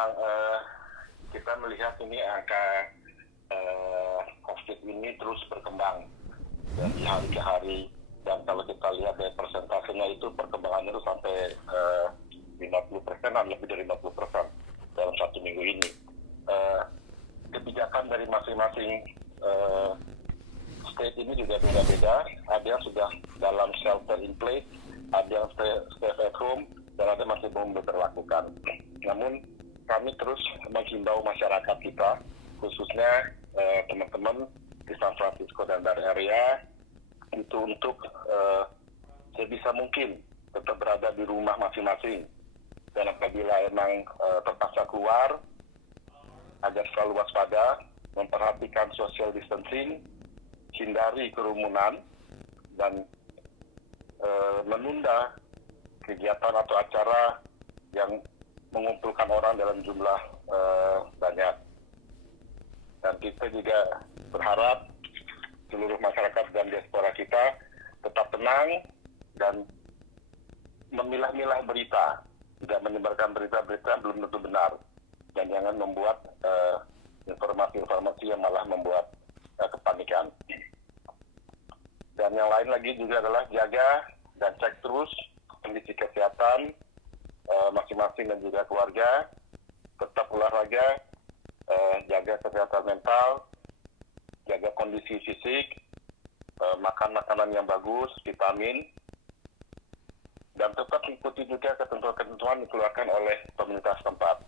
memang kita melihat ini angka COVID ini terus berkembang dari hari ke hari, dan kalau kita lihat dari persentasenya itu perkembangannya itu sampai 50%, lebih dari 50% dalam satu minggu ini. Kebijakan dari masing-masing state ini juga beda-beda. Ada yang sudah dalam shelter in place, ada yang stay at home, dan ada masih belum diberlakukan. Namun kami terus menghimbau masyarakat kita, khususnya teman-teman di San Francisco dan dari area, itu untuk sebisa mungkin tetap berada di rumah masing-masing. Dan apabila emang terpaksa keluar, agar selalu waspada, memperhatikan social distancing, hindari kerumunan, dan menunda kegiatan atau acara yang mengumpulkan orang dalam jumlah banyak. Dan kita juga berharap seluruh masyarakat dan diaspora kita tetap tenang dan memilah-milah berita, tidak menyebarkan berita-berita yang belum tentu benar, dan jangan membuat informasi-informasi yang malah membuat kepanikan. Dan yang lain lagi juga adalah jaga dan cek terus kondisi kesehatan masing-masing dan juga keluarga, tetap olahraga, jaga kesehatan mental, jaga kondisi fisik, makan makanan yang bagus, vitamin, dan tetap ikuti juga ketentuan-ketentuan dikeluarkan oleh pemerintah setempat.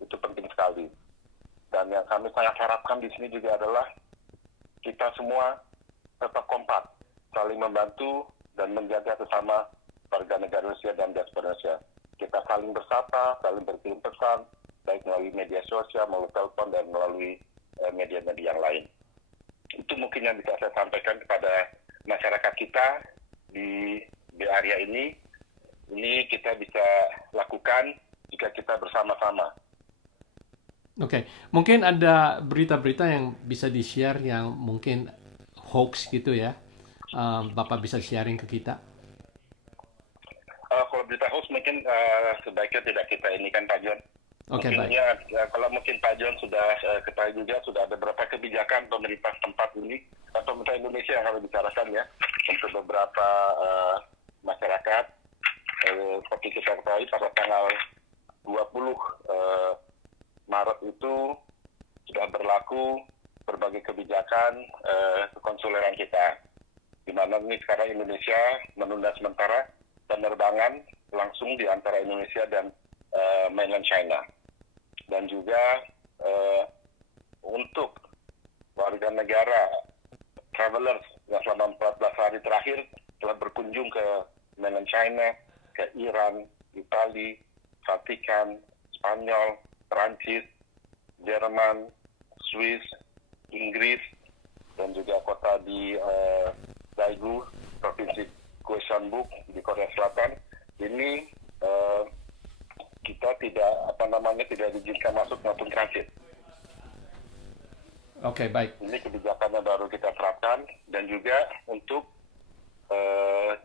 Itu penting sekali. Dan yang kami sangat harapkan di sini juga adalah kita semua tetap kompak, saling membantu dan menjaga sesama warga negara Indonesia dan diaspora Indonesia. Kita saling bersapa, saling berkirim pesan, baik melalui media sosial, melalui telepon, dan melalui media-media yang lain. Itu mungkin yang bisa saya sampaikan kepada masyarakat kita di area ini. Ini kita bisa lakukan jika kita bersama-sama. Oke, mungkin ada berita-berita yang bisa di-share yang mungkin hoax gitu ya. Bapak bisa sharing ke kita. Kalau berita hoax mungkin sebaiknya tidak kita ini kan Pak John. Oke, Mungkin baik. kalau mungkin Pak John sudah ketahui juga, sudah ada beberapa kebijakan pemerintah tempat ini, atau pemerintah Indonesia yang harus bicarakan ya, untuk beberapa masyarakat. Seperti kita ketahui pada tanggal 20 Maret itu sudah berlaku berbagai kebijakan kekonsuleran kita, di mana ini sekarang Indonesia menunda sementara penerbangan langsung di antara Indonesia dan mainland China. Dan juga untuk warga negara travelers yang selama 14 hari terakhir telah berkunjung ke mainland China, ke Iran, Italia, Vatikan, Spanyol, Perancis, Jerman, Swiss, Inggris, dan juga kota di Daegu, provinsi Gyeongsang-gu di Korea Selatan. Ini kita tidak diizinkan masuk maupun transit. Oke, baik. Ini kebijakan yang baru kita terapkan. Dan juga untuk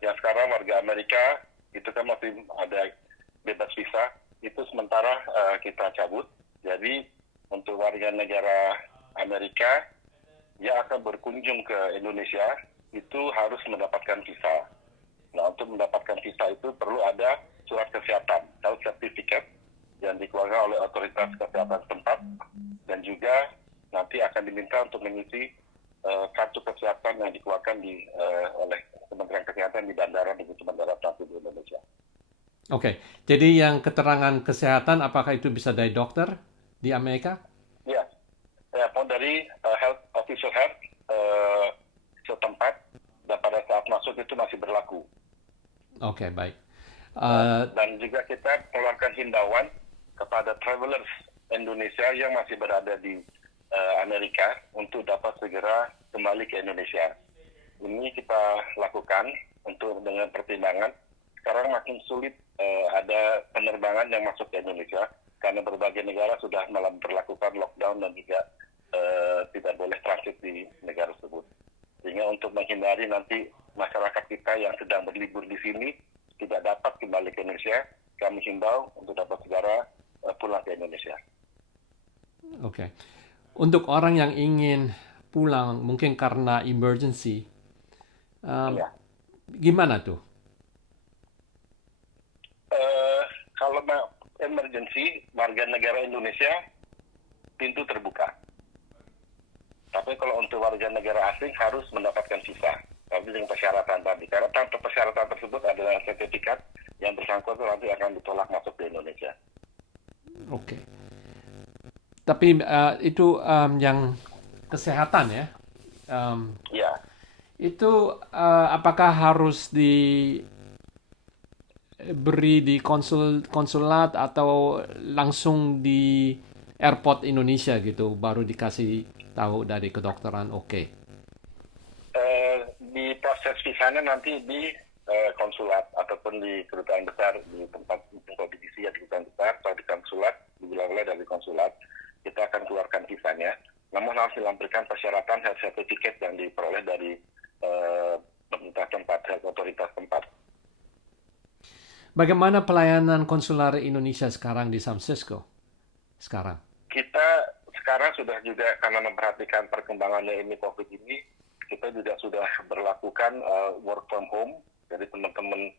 yang sekarang warga Amerika itu kan masih ada bebas visa, itu sementara kita cabut. Jadi untuk warga negara Amerika yang akan berkunjung ke Indonesia itu harus mendapatkan visa. Nah, untuk mendapatkan visa itu perlu ada surat kesehatan atau sertifikat yang dikeluarkan oleh otoritas kesehatan setempat, dan juga nanti akan diminta untuk mengisi kartu kesehatan yang dikeluarkan oleh Kementerian Kesehatan di bandara, begitu bandara transit di Indonesia. Oke, jadi yang keterangan kesehatan apakah itu bisa dari dokter di Amerika? Ya, dari official health setempat, dan pada saat masuk itu masih berlaku. Oke, baik. Dan juga kita keluarkan himbauan kepada travelers Indonesia yang masih berada di Amerika untuk dapat segera kembali ke Indonesia. Ini kita lakukan dengan pertimbangan sekarang makin sulit ada penerbangan yang masuk ke Indonesia karena berbagai negara sudah memperlakukan lockdown dan juga tidak boleh transit di negara tersebut. Sehingga untuk menghindari nanti masyarakat kita yang sedang berlibur di sini tidak dapat kembali ke Indonesia, kami himbau untuk dapat segera pulang ke Indonesia. Oke. Untuk orang yang ingin pulang mungkin karena emergency, um, Ya. gimana tuh? Eh, Kalau emergency, warga negara Indonesia pintu terbuka. Tapi kalau untuk warga negara asing harus mendapatkan visa. Tapi dengan persyaratan tadi. Karena tanpa persyaratan tersebut adalah sertifikat yang bersangkutan nanti akan ditolak masuk ke Indonesia. Oke. Tapi itu yang kesehatan ya. Um, Ya, itu apakah harus diberi di konsulat atau langsung di airport Indonesia gitu baru dikasih tahu dari kedokteran? Oke. di proses visanya nanti di konsulat ataupun di kedutaan besar di tempat kompetisi ya di kedutaan besar atau di konsulat dibilang dari konsulat kita akan keluarkan visanya. Namun harus dilampirkan persyaratan health certificate yang diperoleh dari pemerintah tempat, health otoritas tempat. Bagaimana pelayanan konsuler Indonesia sekarang di San Francisco? Sekarang. Kita sekarang sudah juga karena memperhatikan perkembangannya ini COVID ini, kita juga sudah berlakukan work from home. Jadi teman-teman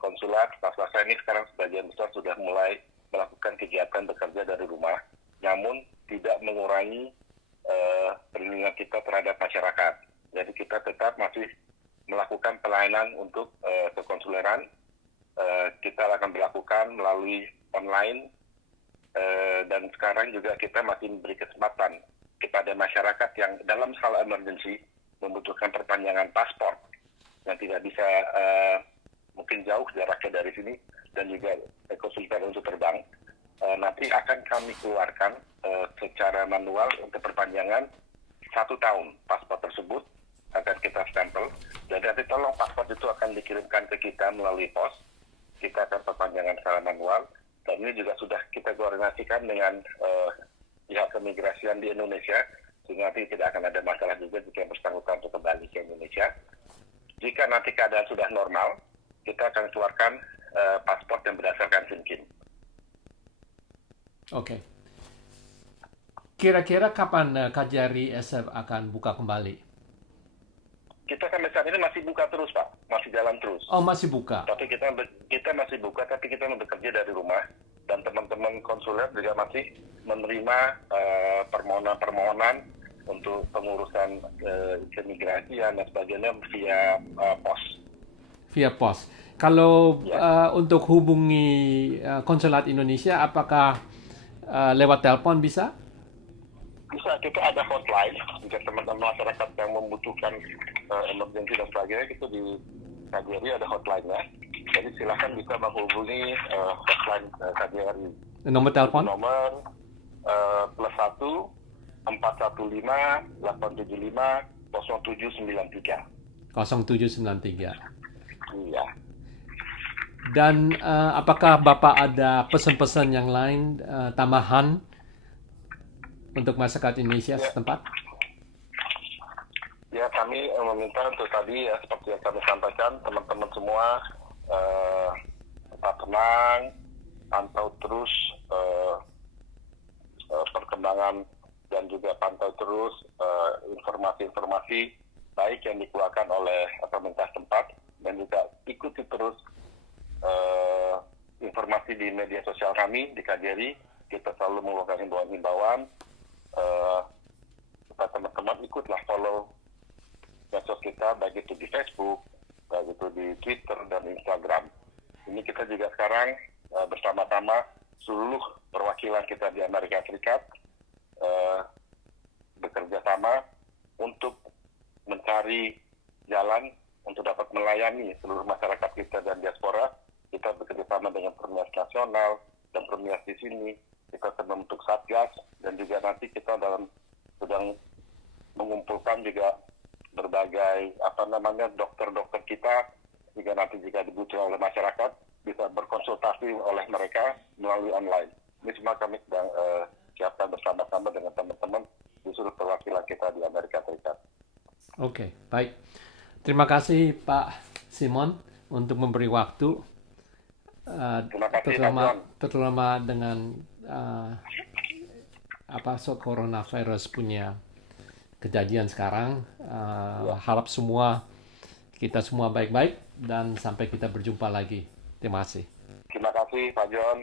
konsulat, staf-staf ini sekarang sebagian besar sudah mulai melakukan kegiatan bekerja dari rumah, namun tidak mengurangi perlindungan kita terhadap masyarakat. Jadi kita tetap masih melakukan pelayanan untuk kekonsuleran. Kita akan berlakukan melalui online dan sekarang juga kita masih memberi kesempatan kepada masyarakat yang dalam hal emergency membutuhkan perpanjangan paspor yang tidak bisa mungkin jauh jaraknya dari sini dan juga kesulitan untuk terbang. Nanti akan kami keluarkan secara manual untuk perpanjangan 1 tahun paspor tersebut akan kita stempel. Jadi nanti tolong paspor itu akan dikirimkan ke kita melalui pos. Kita akan perpanjangan secara manual. Dan ini juga sudah kita koordinasikan dengan pihak keimigrasian di Indonesia, sehingga nanti tidak akan ada masalah juga jika yang bersangkutan untuk kembali ke Indonesia. Jika nanti keadaan sudah normal, kita akan keluarkan paspor yang berdasarkan SIM. Oke. Kira-kira kapan KJRI SF akan buka kembali? Kita sampai saat ini masih buka terus, Pak. Masih jalan terus. Oh, masih buka. Tapi kita masih buka, tapi kita bekerja dari rumah. Dan teman-teman konsuler juga masih menerima permohonan untuk pengurusan keimigrasian dan sebagainya via pos. Via pos. Kalau Ya. untuk hubungi konsulat Indonesia, apakah lewat telepon bisa? Bisa, kita ada hotline. Jika teman-teman masyarakat yang membutuhkan emergency dan sebagainya, itu di KJRI ada hotline-nya. Jadi silakan bisa menghubungi hotline KJRI. Nomor telepon? Nomor +1 415 875 0793. 0793. Iya. Dan apakah Bapak ada pesan-pesan yang lain tambahan untuk masyarakat Indonesia setempat? Ya, kami meminta untuk tadi ya seperti yang kami sampaikan, teman-teman semua tetap tenang, pantau terus perkembangan dan juga pantau terus informasi-informasi baik yang dikeluarkan oleh pemerintah tempat dan juga ikuti terus informasi di media sosial kami di KJRI. Kita selalu mengeluarkan himbauan-himbauan supaya teman-teman ikutlah follow medsos kita, baik itu di Facebook, baik itu di Twitter dan Instagram. Ini kita juga sekarang bersama-sama seluruh perwakilan kita di Amerika Serikat bekerja sama untuk mencari jalan untuk dapat melayani seluruh masyarakat kita dan diaspora. Kita bekerja sama dengan Permias Nasional dan Permias di sini. Kita sedang membentuk satgas dan juga nanti kita sedang mengumpulkan juga berbagai dokter-dokter kita jika nanti dibutuhkan oleh masyarakat bisa berkonsultasi oleh mereka melalui online. Ini semua kami sedang siapkan bersama-sama dengan teman-teman di seluruh perwakilan kita di Amerika Serikat. Oke, baik. Terima kasih Pak Simon untuk memberi waktu, Terima kasih, Pak John. terutama dengan coronavirus punya kejadian sekarang. Harap kita semua baik-baik dan sampai kita berjumpa lagi. Terima kasih. Terima kasih Pak John.